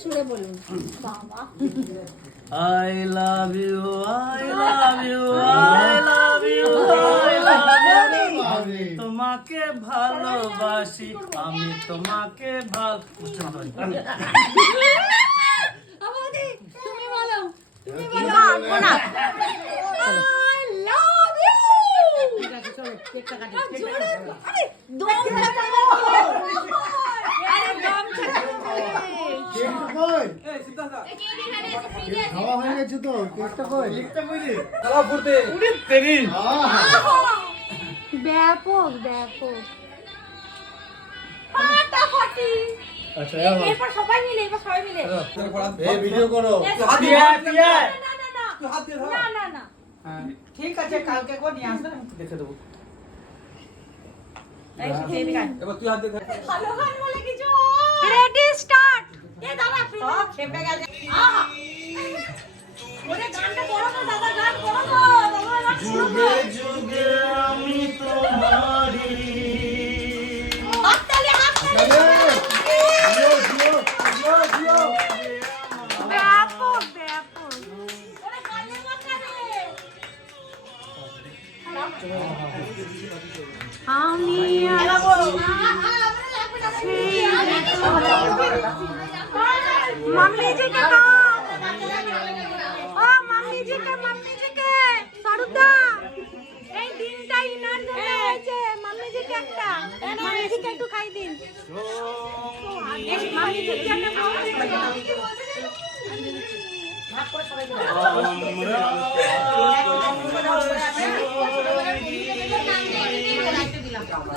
সুরে বলুন। বাবা I love you, I love you, I love you, I love you. তোমাকে ভালোবাসি আমি তোমাকে বুঝতে না পারি। আমাদি তুমি বলো তুমি বলো আসবো না I love you ঠিক আছে চলো কেকটা কাটি আরে দম ছাড়া আরে দম ছাড়া কেক কই এই সিদ্ধার্থ কেক এখানে আছে ফ্রিজে আছে খাওয়া হয়ে গেছে তো কেকটা কই লিখতে কইলি খাওয়া ফুটতে উনি তেরি ব্যাপক ব্যাপক ফাটাফাটি আচ্ছা এরপর সবাই মিলে এই ভিডিও করো হাত দিয়ে না না না না তুই হাত দিয়ে ধর না না না ঠিক আছে কালকে একবার নিয়ে আসবেন আমি দেখে দেবো এই খেয়ে গান এবার তুই হাত দিয়ে ধর ভালো গান বলে কিছু রেডি স্টার্ট এ দাদা সব খেপে গেছে আহা ওরে গানটা করো তো দাদা গান করো তো দাদা গান করো তো যুগে যুগে আমি তোমারি হাততালি হাততালি ব্যাপক ব্যাপক ওরে কানে মাথা রে আমি मम्मी जी के कहो ओ मम्मी जी के सरुदा এই দিনটাই ইনার জন্য হয়েছে মাম্মি জি কে একটা মাম্মি জি কে একটু খাই দিন মাম্মি জি কে একটা ভাগ করে সবাই আমরা